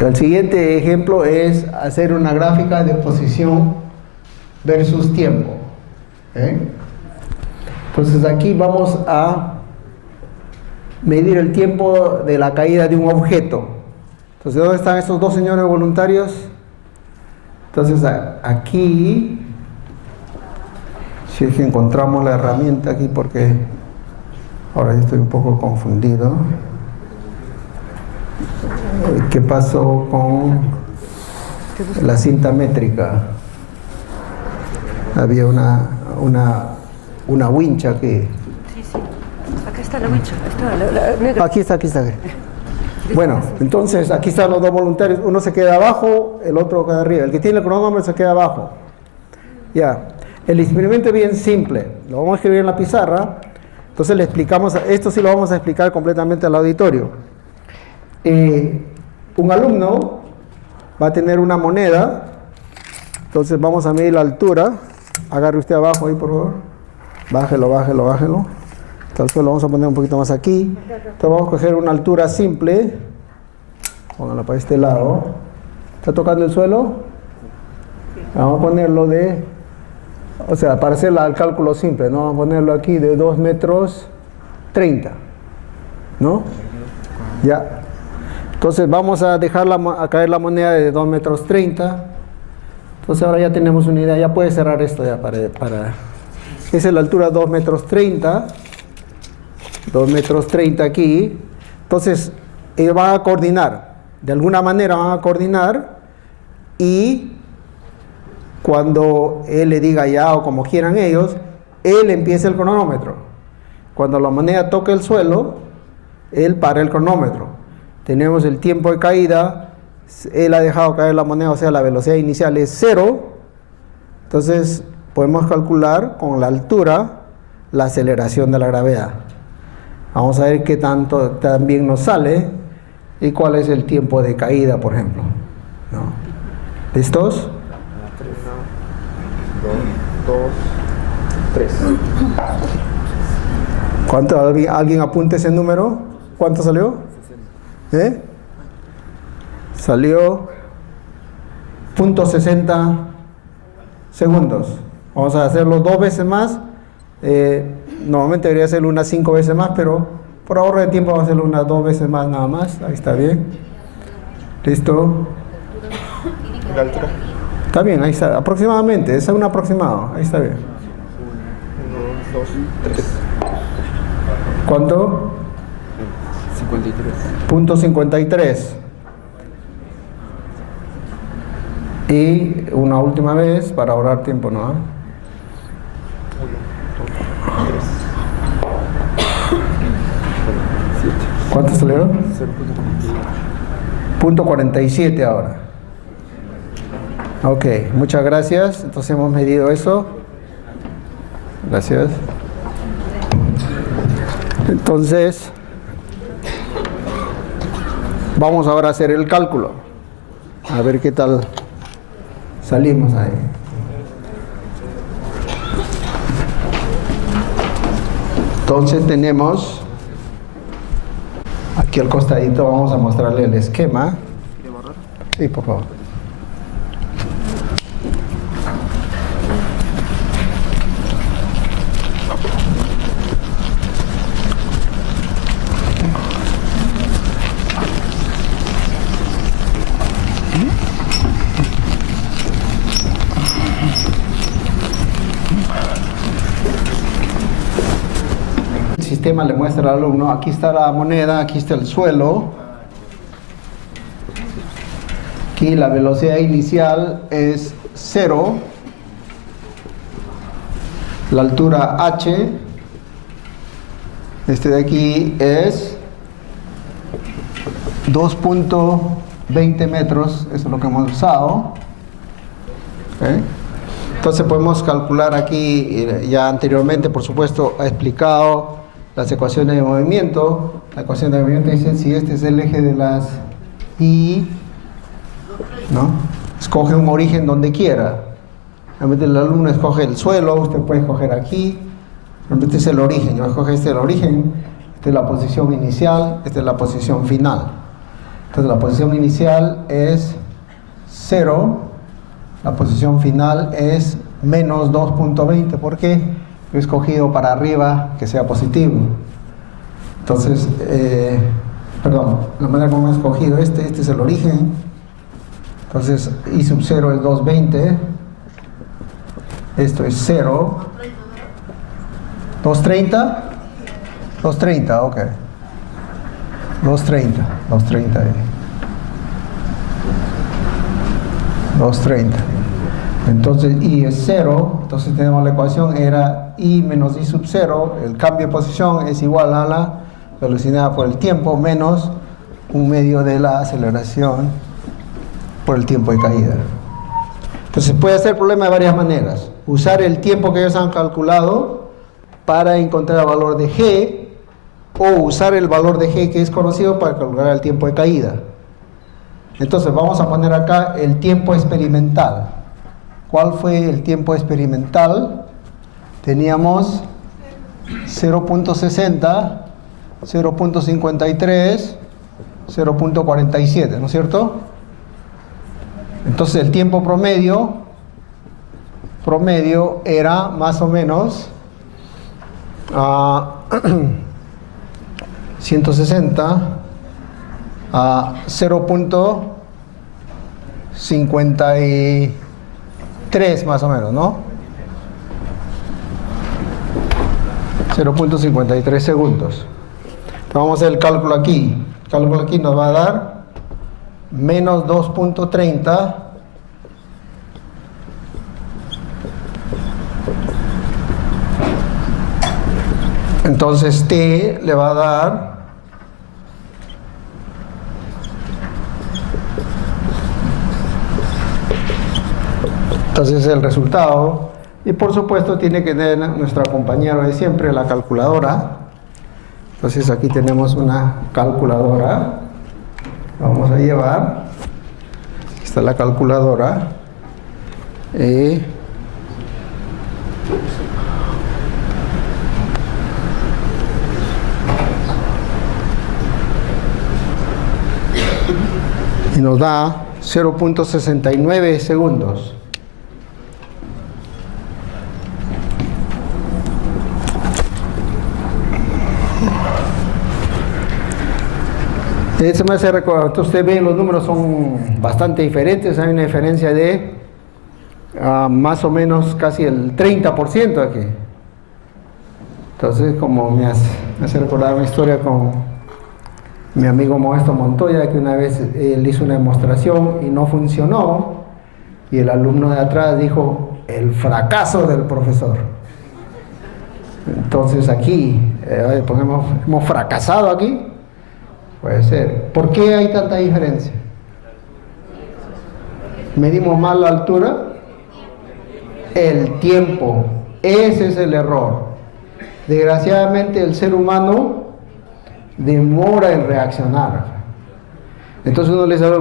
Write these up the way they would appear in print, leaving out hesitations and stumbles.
El siguiente ejemplo es hacer una gráfica de posición versus tiempo. Entonces aquí vamos a medir el tiempo de la caída de un objeto. Entonces, ¿dónde están estos dos señores voluntarios? Entonces aquí, si es que encontramos la herramienta aquí, porque ahora estoy un poco confundido. ¿Qué pasó con la cinta métrica? Había una wincha aquí. Sí, sí. Acá está la wincha. La negra. Aquí está. Bueno, entonces aquí están los dos voluntarios. Uno se queda abajo, el otro queda arriba. El que tiene el cronómetro se queda abajo. Ya. El experimento es bien simple. Lo vamos a escribir en la pizarra. Entonces le explicamos, esto sí lo vamos a explicar completamente al auditorio. Un alumno va a tener una moneda. Entonces vamos a medir la altura. Agarre usted abajo ahí, por favor. Bájelo. Hasta el suelo, vamos a poner un poquito más aquí. Entonces vamos a coger una altura simple. Póngala para este lado. ¿Está tocando el suelo? Vamos a ponerlo para hacer el cálculo simple, ¿no? Vamos a ponerlo aquí de 2 metros 30. ¿No? Ya. Entonces vamos a dejar a caer la moneda de 2 metros 30. Entonces ahora ya tenemos una idea. Ya puede cerrar esto ya para... Esa es la altura 2 metros 30. 2 metros 30 aquí. Entonces ellos van a coordinar. De alguna manera van a coordinar. Y cuando él le diga ya o como quieran ellos, él empieza el cronómetro. Cuando la moneda toque el suelo, él para el cronómetro. Tenemos el tiempo de caída. Él ha dejado caer la moneda, o sea, la velocidad inicial es 0. Entonces podemos calcular con la altura la aceleración de la gravedad. Vamos a ver qué tanto también nos sale y cuál es el tiempo de caída, por ejemplo. ¿No? ¿Listos? 1, 2, 3. ¿Cuánto? ¿Alguien apunte ese número? ¿Cuánto salió? Salió 0.60 segundos. Vamos a hacerlo 2 veces más. Normalmente debería hacerlo unas 5 veces más, pero por ahorro de tiempo vamos a hacerlo unas 2 veces más nada más. Ahí está bien. ¿Listo? ¿La altura? Está bien, ahí está. Aproximadamente, es un aproximado. Ahí está bien. 1, 2, 3. ¿Cuánto? 53. .53. Y una última vez para ahorrar tiempo, ¿no? 1, 2, 3. ¿Cuánto salió? 0.47. .47 ahora. Ok, muchas gracias. Entonces hemos medido eso. Gracias. Entonces, vamos ahora a hacer el cálculo. A ver qué tal salimos ahí. Entonces tenemos aquí al costadito, vamos a mostrarle el esquema. Sí, por favor. El sistema le muestra al alumno, aquí está la moneda, aquí está el suelo. Aquí la velocidad inicial es 0. La altura h, este de aquí es 2.20 metros, eso es lo que hemos usado. ¿Okay? Entonces podemos calcular aquí, ya anteriormente por supuesto ha explicado las ecuaciones de movimiento. La ecuación de movimiento dice si este es el eje de las y, ¿no? Escoge un origen donde quiera. Realmente el alumno escoge el suelo, usted puede escoger aquí. Realmente es el origen, yo escoge este el origen, esta es la posición inicial, esta es la posición final. Entonces la posición inicial es 0, la posición final es menos 2.20. ¿Por qué? He escogido para arriba que sea positivo. Entonces, perdón, la manera como he escogido este es el origen. Entonces I sub 0 es 220, esto es 0, 230, 230, ok, 230, 230. Entonces I es 0, entonces tenemos la ecuación, era I menos I sub 0, el cambio de posición es igual a la velocidad por el tiempo menos 1/2 de la aceleración por el tiempo de caída. Entonces puede ser problema de varias maneras. Usar el tiempo que ellos han calculado para encontrar el valor de G, o usar el valor de G que es conocido para calcular el tiempo de caída. Entonces vamos a poner acá el tiempo experimental. ¿Cuál fue el tiempo experimental? Teníamos 0.60, 0.53, 0.47, ¿no es cierto? Entonces el tiempo promedio era más o menos 160 a 0.53 más o menos, ¿no? 0.53 segundos. Entonces vamos a hacer el cálculo aquí. El cálculo aquí nos va a dar menos 2.30 entonces T le va a dar entonces el resultado, y por supuesto tiene que tener nuestro compañero de siempre, la calculadora. Entonces aquí tenemos una calculadora. Vamos a llevar, aquí está la calculadora, y nos da 0.69 segundos. Se me hace recordar, entonces usted ve los números son bastante diferentes, hay una diferencia de más o menos casi el 30% aquí. Entonces como me hace recordar una historia con mi amigo Modesto Montoya, que una vez él hizo una demostración y no funcionó, y el alumno de atrás dijo, el fracaso del profesor. Entonces aquí, hemos fracasado aquí. Puede ser. ¿Por qué hay tanta diferencia? ¿Medimos mal la altura? El tiempo. Ese es el error. Desgraciadamente el ser humano demora en reaccionar. Entonces uno le dice,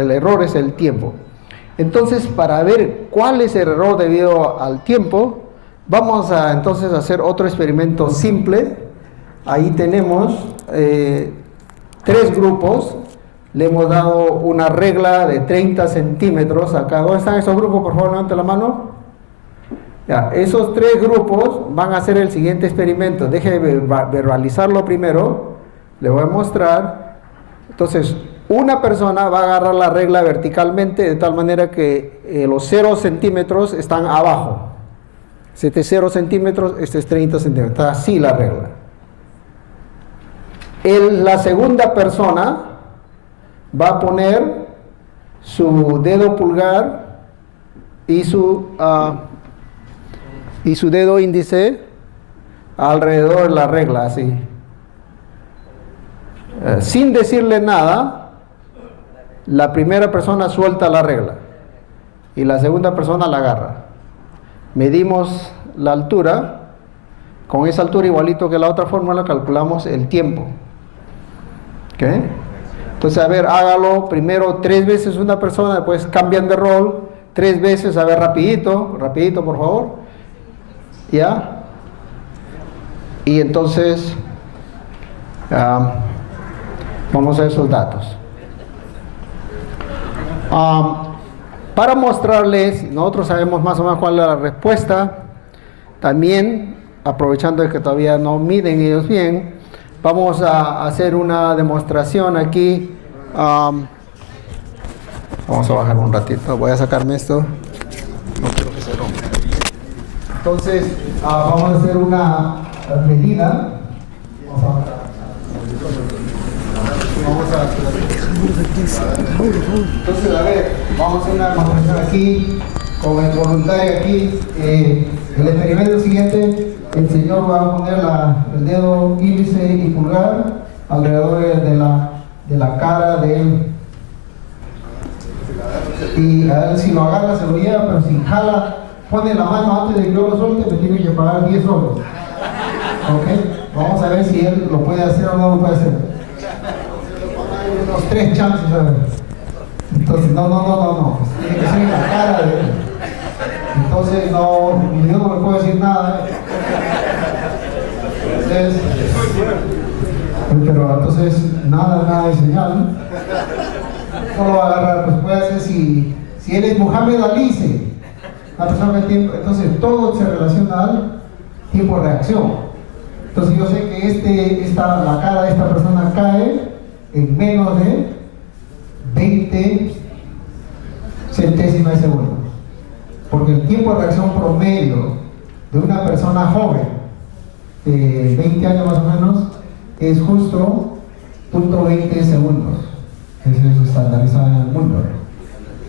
el error es el tiempo. Entonces, para ver cuál es el error debido al tiempo, vamos a entonces hacer otro experimento simple. Ahí tenemos 3 grupos, le hemos dado una regla de 30 centímetros acá. ¿Dónde están esos grupos? Por favor, levante la mano. Ya, esos 3 grupos van a hacer el siguiente experimento. Deje de verbalizarlo primero, le voy a mostrar. Entonces, una persona va a agarrar la regla verticalmente de tal manera que los 0 centímetros están abajo. Este es 0 centímetros, este es 30 centímetros. Está así la regla. La segunda persona va a poner su dedo pulgar y su dedo índice alrededor de la regla, así. Sin decirle nada, la primera persona suelta la regla y la segunda persona la agarra. Medimos la altura. Con esa altura, igualito que la otra fórmula, calculamos el tiempo. ¿Okay? Entonces, a ver, hágalo primero 3 veces una persona, después cambian de rol 3 veces, a ver, rapidito, por favor. ¿Ya? Y entonces vamos a esos datos. Para mostrarles, nosotros sabemos más o menos cuál es la respuesta. También, aprovechando de que todavía no miden ellos bien, vamos a hacer una demostración aquí. Vamos a bajar un ratito, voy a sacarme esto. No quiero que se rompa. Entonces, vamos a hacer una medida. Entonces, a ver, vamos a hacer una demostración aquí, con el voluntario aquí. El experimento siguiente, el señor va a poner el dedo índice y pulgar alrededor de la cara de él. Y a él, si lo agarra, se lo lleva, pero si jala, pone la mano antes de que yo lo suelte, me tiene que pagar 10 soles. ¿Ok? Vamos a ver si él lo puede hacer o no lo puede hacer. Hay unos 3 chances, a ver. Entonces, no. Tiene que ser en la cara de él. Entonces, yo no le puedo decir nada. Entonces, nada de señal. No lo va a agarrar, pues puede hacer si él es Mohamed Ali, la persona que tiempo, entonces todo se relaciona al tiempo de reacción. Entonces yo sé que la cara de esta persona cae en menos de 20 centésimas de segundo. Porque el tiempo de reacción promedio de una persona joven, de 20 años más o menos, es justo 0.20 segundos. Eso es estandarizado en el mundo.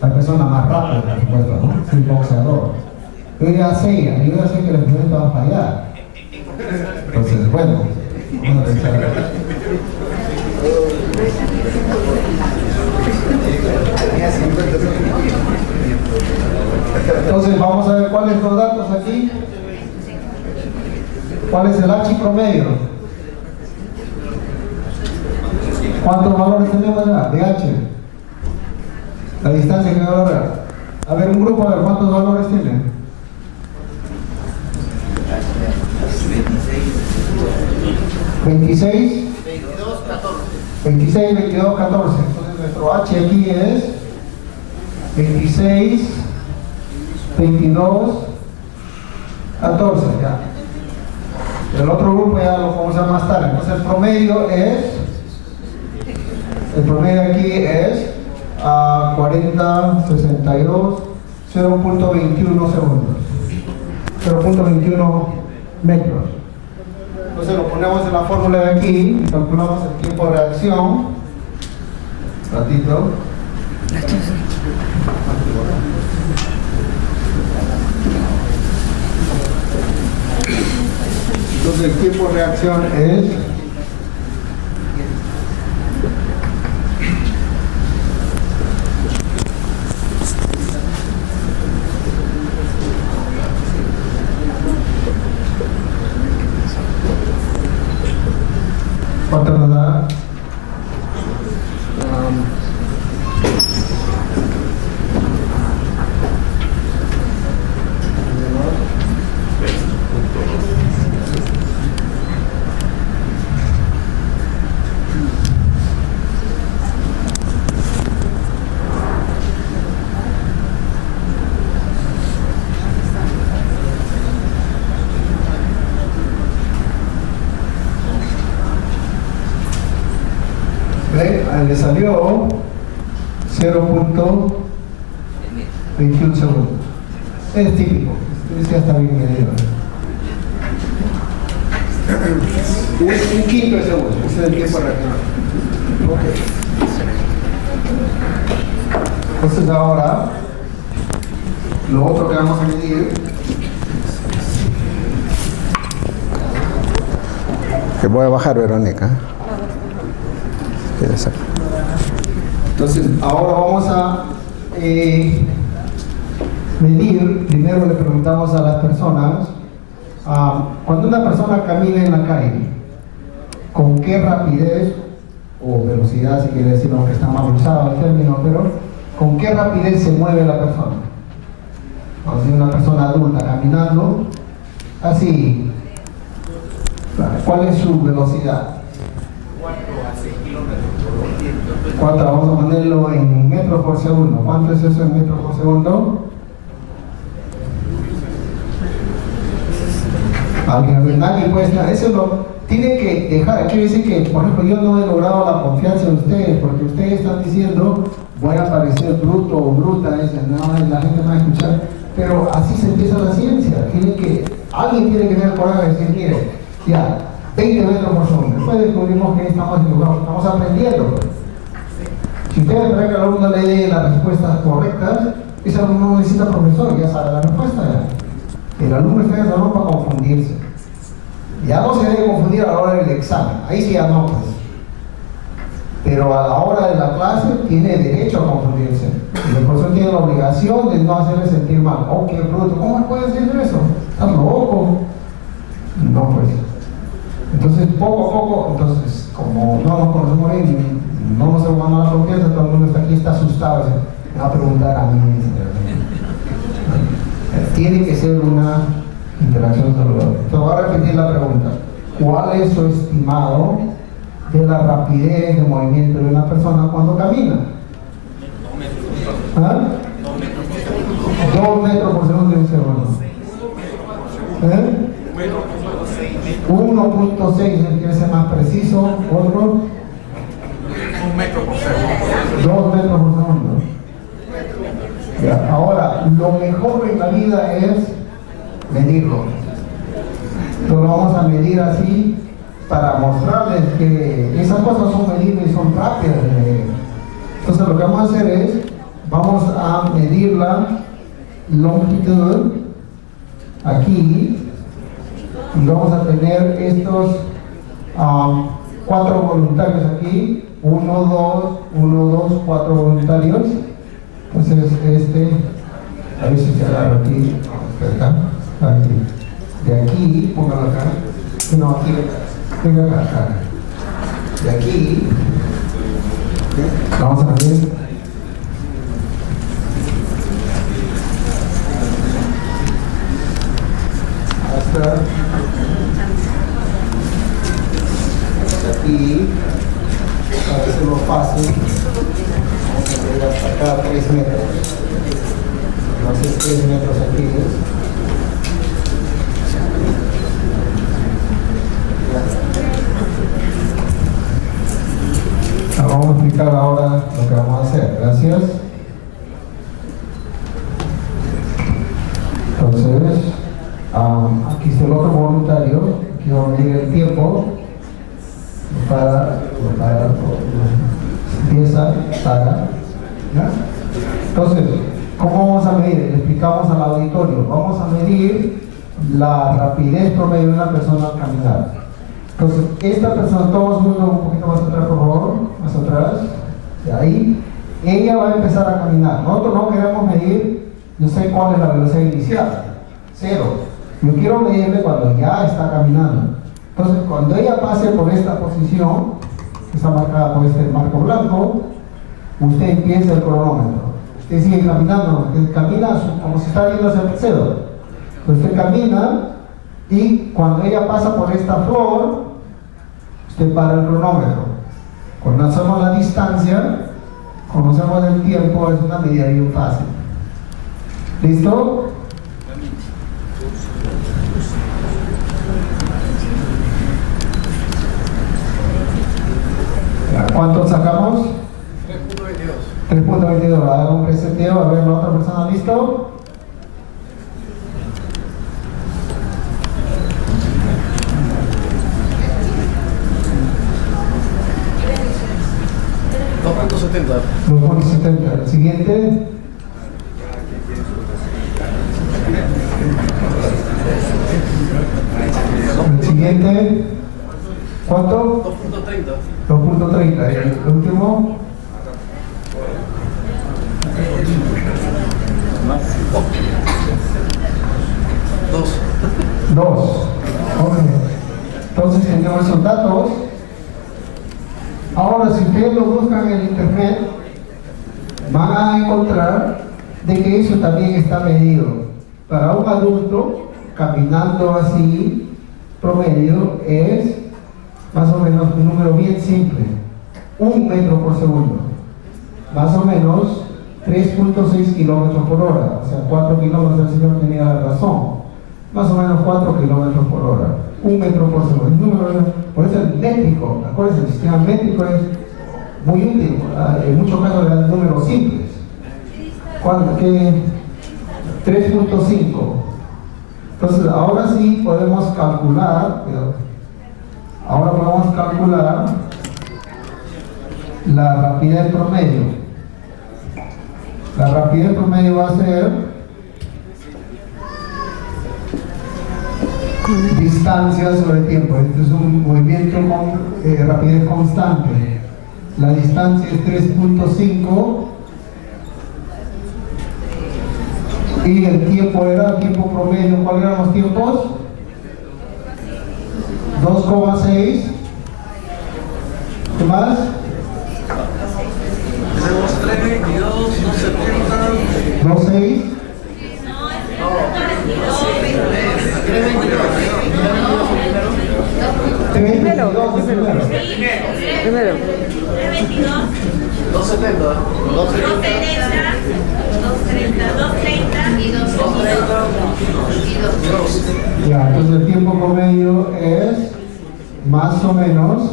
La persona más rápida, por supuesto, ¿no? Es el boxeador. Yo ya sé que el experimento va a fallar. Entonces, bueno, vamos a pensar. Entonces, vamos a ver cuáles son los datos aquí. ¿Cuál es el H promedio? ¿Cuántos valores tenemos ya de H? La distancia que va a lograr. A ver, un grupo, a ver, ¿cuántos valores tiene? 26, 22, 14. Entonces nuestro H aquí es 26, 22, 14. Ya. El otro grupo ya lo vamos a ver más tarde. Entonces el promedio aquí es 40, 62, 0.21 segundos, 0.21 metros. Entonces lo ponemos en la fórmula de aquí, calculamos el tiempo de reacción. Ratito. Entonces el tiempo de reacción es ¿cuánto nos da? Le salió 0.21 segundos. Es típico. Este ya está bien medido. Un quinto de segundo. Ese es el tiempo de reacción. Okay. Entonces ahora, lo otro que vamos a medir, que voy a bajar, Verónica. Entonces, ahora vamos a medir. Primero le preguntamos a las personas, cuando una persona camina en la calle, ¿con qué rapidez o velocidad, si quiere decir, aunque está mal usado el término, pero con qué rapidez se mueve la persona? O sea, una persona adulta caminando, así, ¿cuál es su velocidad? 4 a 6 kilómetros. 4, vamos a ponerlo en metros. metros por segundo. ¿Cuánto es eso en metros por segundo? Alguien puede estar, eso lo tiene que dejar. Quiere decir que, por ejemplo, yo no he logrado la confianza de ustedes, porque ustedes están diciendo, voy a parecer bruto o bruta, dicen, no, la gente no va a escuchar, pero así se empieza la ciencia. Alguien tiene que tener el coraje de decir, mire, ya, 20 metros por segundo. Después descubrimos que estamos equivocados, estamos aprendiendo. Si ustedes esperan que el alumno le dé las respuestas correctas, ese alumno no necesita profesor, ya sabe la respuesta ya. El alumno está en el salón para confundirse. Ya no se debe confundir a la hora del examen, ahí sí ya no, pues. Pero a la hora de la clase tiene derecho a confundirse. Y el profesor tiene la obligación de no hacerle sentir mal. Oh, qué bruto, ¿cómo puedes decir eso? ¿Estás loco? No, pues. Entonces, poco a poco, entonces, como no nos conocemos bien, no nos hemos ganado la confianza, todo el mundo está aquí, está asustado. Me va a preguntar a mí. Tiene que ser una interacción saludable. Entonces, voy a repetir la pregunta. ¿Cuál es su estimado de la rapidez de movimiento de una persona cuando camina? 2 metros por segundo y un segundo. 1.6, quiere ser más preciso. Otro. 1 metro por segundo. 2 metros por segundo. Ya. Ahora, lo mejor en la vida es medirlo. Entonces lo vamos a medir así para mostrarles que esas cosas son medibles y son rápidas de medir. Entonces lo que vamos a hacer es, vamos a medir la longitud aquí y vamos a tener estos 4 voluntarios aquí, 1, 2, 4 voluntarios. Entonces a ver si se agarra aquí, aquí. De aquí, póngalo acá, no, aquí, venga acá. De aquí, vamos a ver. Hasta aquí, para hacerlo fácil, vamos a ver hasta acá 3 metros. Vamos a hacer 3 metros aquí. Vamos a explicar ahora lo que vamos a hacer. Gracias. Entonces, aquí está el otro voluntario. Aquí vamos a medir el tiempo para empieza para. ¿Ya? Entonces, ¿cómo vamos a medir? Le explicamos al auditorio. Vamos a medir la rapidez promedio de una persona al caminar. Entonces, esta persona, todos un poquito más atrás, por favor, más atrás, de ahí, ella va a empezar a caminar. Nosotros no queremos medir, yo sé cuál es la velocidad inicial, 0. Yo quiero medirle cuando ya está caminando. Entonces, cuando ella pase por esta posición, que está marcada por este marco blanco, usted empieza el cronómetro. Usted sigue caminando, usted camina como si está yendo hacia el cero. Usted camina y cuando ella pasa por esta flor, usted para el cronómetro. Conocemos la distancia, conocemos el tiempo, es una medida bien fácil. ¿Listo? ¿Cuánto sacamos? 3.22. 3.22. A ver un reseteo, a ver la otra persona, ¿listo? $2.70. El siguiente. El siguiente. ¿Cuánto? 2.30. 2.30. El último. Dos. Ok. Entonces tenemos esos datos. Ahora, si ustedes lo buscan en internet, van a encontrar de que eso también está medido. Para un adulto, caminando así, promedio, es más o menos un número bien simple. 1 metro por segundo. más o menos 3.6 kilómetros por hora, o sea, 4 kilómetros, el señor tenía razón, más o menos 4 kilómetros por hora, 1 metro por segundo. Por eso el métrico, acuérdense, el sistema métrico es muy útil, en muchos casos eran números simples. ¿Qué? 3.5. Entonces, ahora sí podemos calcular, la rapidez promedio. La rapidez promedio va a ser distancia sobre tiempo. Este es un movimiento con rapidez constante. La distancia es 3.5 y el tiempo era tiempo promedio. ¿Cuáles eran los tiempos? 2,6. ¿Qué más? Tenemos 322, 270. 2,6. Primero. 270. 230 y 230. Ya, entonces el tiempo promedio es más o menos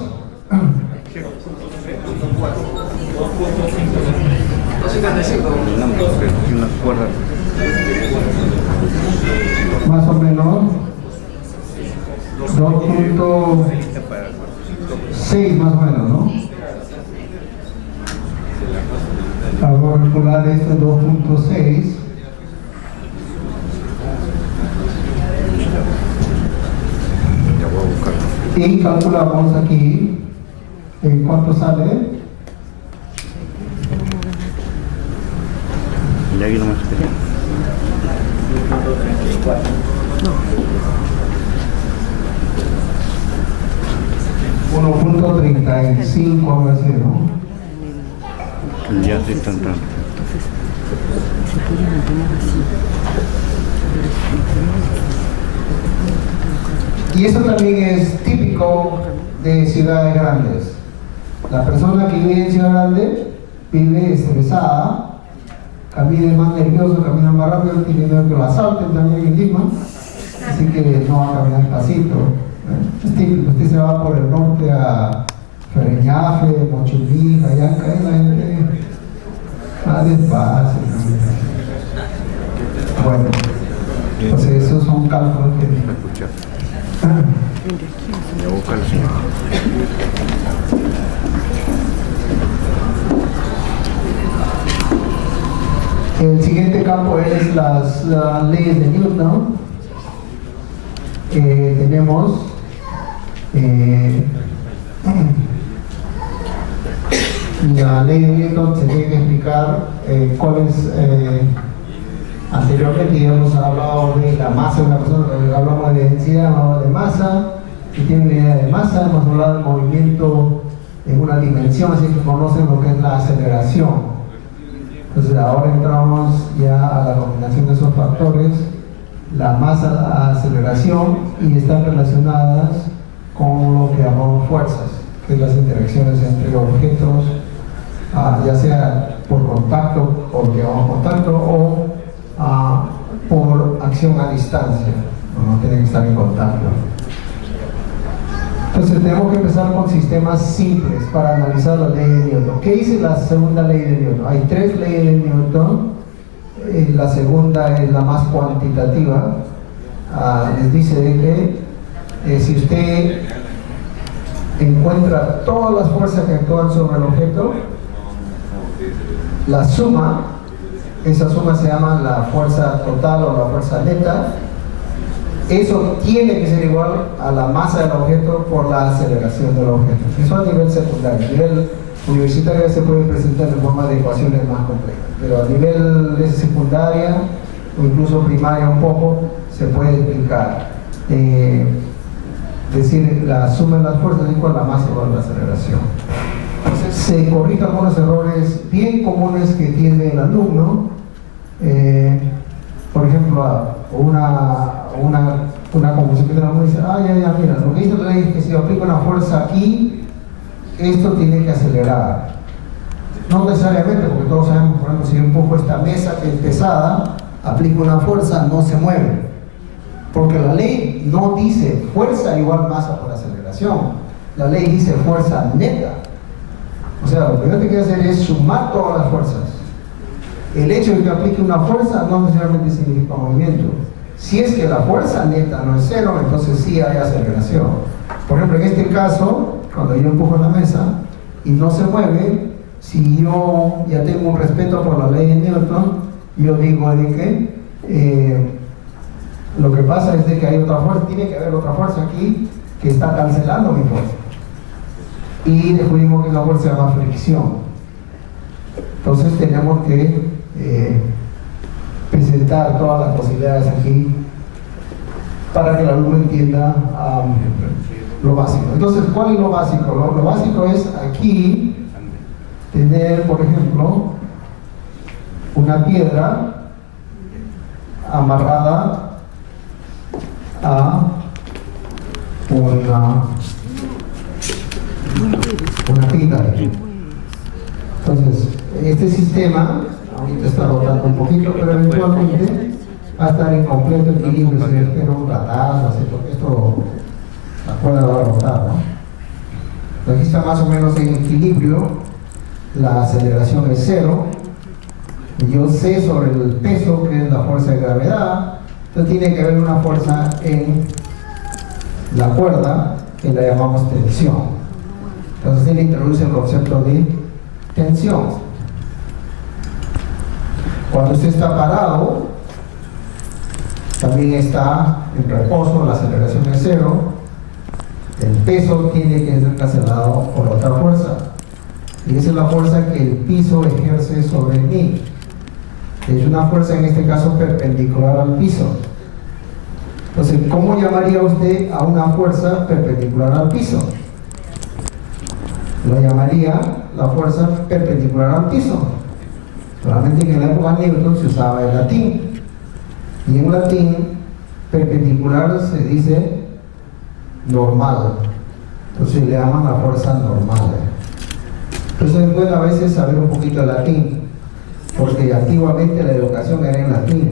275. más o menos 2.6 más o menos, ¿no? Vamos a calcular esto 2.6. Y calculamos aquí en cuánto sale. Y aquí no me explica. 1.35 algo así, ¿no? Ya sí está entrando. Se puede mantener así. Y eso también es típico de ciudades grandes. La persona que vive en ciudad grande vive estresada, camina más nervioso, camina más rápido, tiene miedo que lo asalten también en Lima, así que no va a caminar despacito. Es típico, usted se va por el norte a Fereñafe, Mochumí, Jayanca, y la gente va despacio. Bueno, entonces esos son cálculos que... Escucha. Voy a buscar el señor. El siguiente campo es las leyes de Newton. Tenemos la ley de Newton. Se tiene que explicar cuál es. Anteriormente ya hemos hablado de la masa de una persona, hablamos de densidad, hablamos de masa, que tiene una idea de masa, hemos hablado del movimiento en una dimensión, así que conocen lo que es la aceleración. Entonces ahora entramos ya a la combinación de esos factores, la masa, la aceleración, y están relacionadas con lo que llamamos fuerzas, que es las interacciones entre objetos, ya sea por contacto, o lo que llamamos contacto, o por acción a distancia, no tienen que estar en contacto. Entonces tenemos que empezar con sistemas simples para analizar la ley de Newton. ¿Qué dice la segunda ley de Newton? Hay 3 leyes de Newton. La segunda es la más cuantitativa. Les dice de que si usted encuentra todas las fuerzas que actúan sobre el objeto, la suma, esa suma se llama la fuerza total o la fuerza neta. Eso tiene que ser igual a la masa del objeto por la aceleración del objeto. Eso a nivel secundario. A nivel universitario se puede presentar en forma de ecuaciones más complejas, pero a nivel de secundaria o incluso primaria un poco se puede explicar. Decir la suma de las fuerzas es igual a la masa igual a la aceleración. Entonces se corrigen algunos errores bien comunes que tiene el alumno. Por ejemplo, una confusión que el alumno dice: ya, mira, lo que dice la ley es que si yo aplico una fuerza aquí, esto tiene que acelerar. No necesariamente, porque todos sabemos, por ejemplo, si yo empujo esta mesa que es pesada, aplico una fuerza, no se mueve. Porque la ley no dice fuerza igual masa por aceleración. La ley dice fuerza neta. O sea, lo que yo te quiero hacer es sumar todas las fuerzas. El hecho de que aplique una fuerza no necesariamente significa movimiento. Si es que la fuerza neta no es cero, entonces sí hay aceleración. Por ejemplo, en este caso, cuando yo empujo la mesa y no se mueve, si yo ya tengo un respeto por la ley de Newton, yo digo de que lo que pasa es de que hay otra fuerza, tiene que haber otra fuerza aquí que está cancelando mi fuerza. Y descubrimos que esa fuerza se llama fricción. Entonces tenemos que presentar todas las posibilidades aquí para que el alumno entienda lo básico. Entonces, ¿cuál es lo básico? Lo básico es aquí tener, por ejemplo, una piedra amarrada a una pita. Entonces, este sistema ahorita está rotando un poquito, pero eventualmente va a estar en completo equilibrio. Si yo quiero un ratazo, esto la cuerda va a rotar, ¿no? Aquí está más o menos en equilibrio, la aceleración es cero. Y yo sé sobre el peso, que es la fuerza de gravedad, entonces tiene que haber una fuerza en la cuerda que la llamamos tensión. Entonces él introduce el concepto de tensión. Cuando usted está parado, también está en reposo, la aceleración es cero, el peso tiene que ser cancelado por otra fuerza. Y esa es la fuerza que el piso ejerce sobre mí. Es una fuerza en este caso perpendicular al piso. Entonces, ¿cómo llamaría usted a una fuerza perpendicular al piso? Lo llamaría la fuerza perpendicular al piso. Solamente que en la época de Newton se usaba el latín. Y en latín, perpendicular se dice normal. Entonces le llaman la fuerza normal. Entonces es bueno a veces saber un poquito de latín, porque antiguamente la educación era en latín.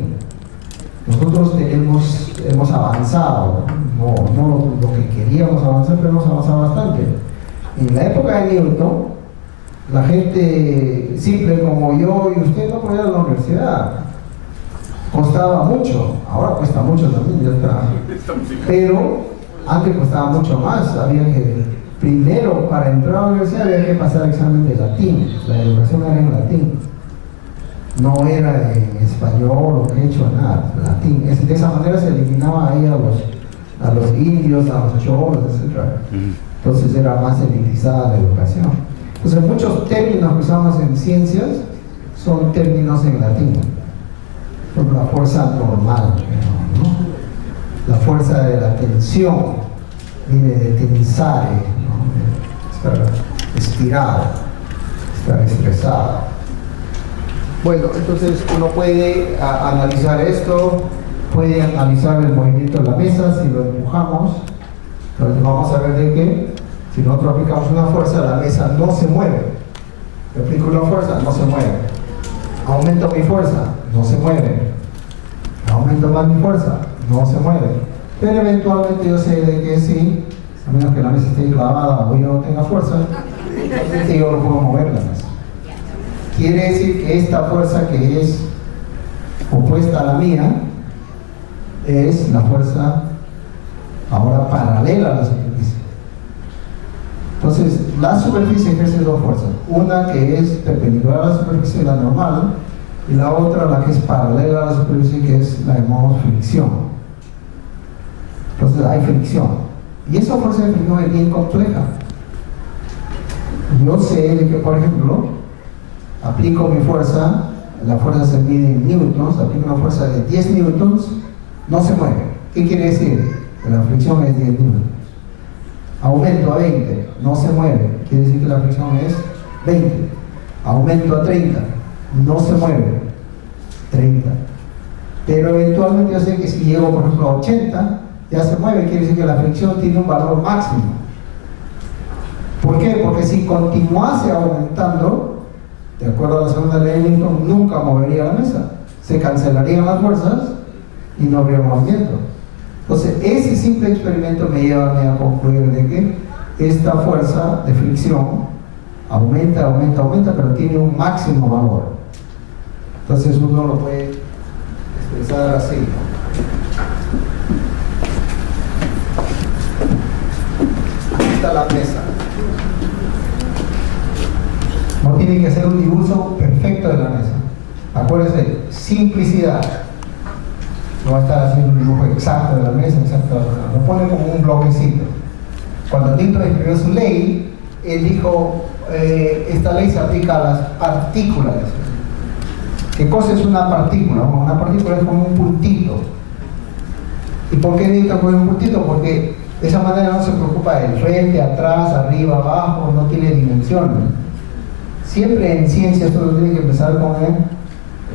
Nosotros hemos avanzado, no lo que queríamos avanzar, pero hemos avanzado bastante. En la época de Newton, la gente simple como yo y usted no podía ir a la universidad. Costaba mucho, ahora cuesta mucho también, ya está. Pero antes costaba mucho más. Había que, primero, para entrar a la universidad había que pasar el examen de latín. La educación era en latín. No era en español o quechua, nada, latín. De esa manera se eliminaba ahí a los indios, a los cholos, etc. Entonces era más elitizada la educación. Entonces muchos términos que usamos en ciencias son términos en latín. Por ejemplo, la fuerza normal, ¿no? La fuerza de la tensión viene de tensare, ¿no? Estar estirado, estar estresado. Bueno, entonces uno puede analizar esto, puede analizar el movimiento de la mesa si lo empujamos. Entonces vamos a ver de que si nosotros aplicamos una fuerza, la mesa no se mueve. Yo aplico una fuerza, no se mueve. Aumento mi fuerza, no se mueve. Aumento más mi fuerza, no se mueve. Pero eventualmente yo sé de que sí, a menos que la mesa esté clavada o yo no tenga fuerza, entonces yo no puedo mover la mesa. Quiere decir que esta fuerza que es opuesta a la mía es la fuerza ahora paralela a la superficie. Entonces, la superficie ejerce dos fuerzas. Una que es perpendicular a la superficie, la normal, y la otra, la que es paralela a la superficie, que es la llamamos fricción. Entonces, hay fricción. Y esa fuerza de fricción es bien compleja. Yo sé de que, por ejemplo, aplico mi fuerza, la fuerza se mide en newtons, aplico una fuerza de 10 newtons, no se mueve. ¿Qué quiere decir? Que la fricción es 10 newtons. Aumento a 20, no se mueve, quiere decir que la fricción es 20. Aumento a 30, no se mueve, 30. Pero eventualmente yo sé que si llego, por ejemplo, a 80, ya se mueve, quiere decir que la fricción tiene un valor máximo. ¿Por qué? Porque si continuase aumentando, de acuerdo a la segunda ley de Newton, nunca movería la mesa. Se cancelarían las fuerzas y no habría movimiento. Entonces, ese simple experimento me lleva a mí a concluir de que esta fuerza de fricción aumenta, aumenta, aumenta, pero tiene un máximo valor. Entonces uno lo puede expresar así. Aquí está la mesa. No tiene que ser un dibujo perfecto de la mesa. Acuérdense, simplicidad. No va a estar haciendo un dibujo exacto de la mesa, exacto. Lo pone como un bloquecito. Cuando Newton escribió su ley, él dijo, esta ley se aplica a las partículas. ¿Qué cosa es una partícula? Bueno, una partícula es como un puntito. ¿Y por qué Newton pone un puntito? Porque de esa manera no se preocupa del frente, atrás, arriba, abajo, no tiene dimensiones. Siempre en ciencia esto tiene que empezar con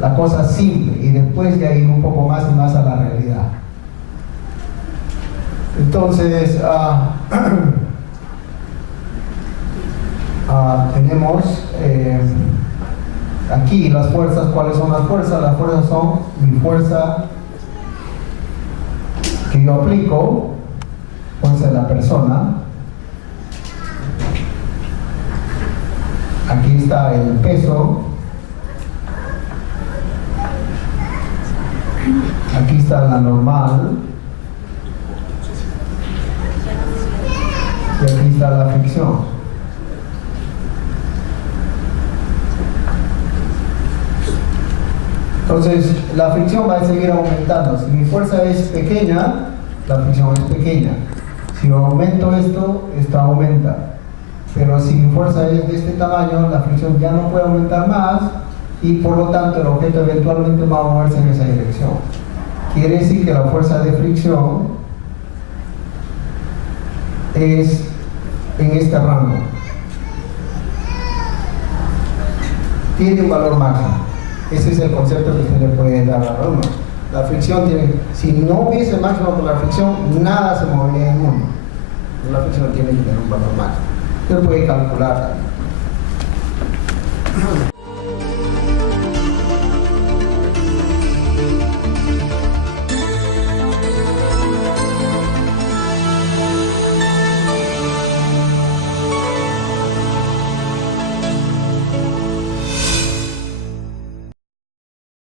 la cosa simple y después ya ir un poco más y más a la realidad. Entonces, tenemos aquí las fuerzas. ¿Cuáles son las fuerzas? Las fuerzas son mi fuerza que yo aplico, fuerza de la persona. Aquí está el peso. Aquí está la normal. Y aquí está la fricción. Entonces, la fricción va a seguir aumentando. Si mi fuerza es pequeña, la fricción es pequeña. Si yo aumento esto, esta aumenta. Pero si mi fuerza es de este tamaño, la fricción ya no puede aumentar más y por lo tanto el objeto eventualmente va a moverse en esa dirección. Quiere decir que la fuerza de fricción es en este rango. Tiene un valor máximo. Ese es el concepto que se le puede dar a uno. La fricción tiene, si no hubiese máximo por la fricción, nada se movería en el mundo. La fricción tiene que tener un valor máximo. Usted puede calcular también.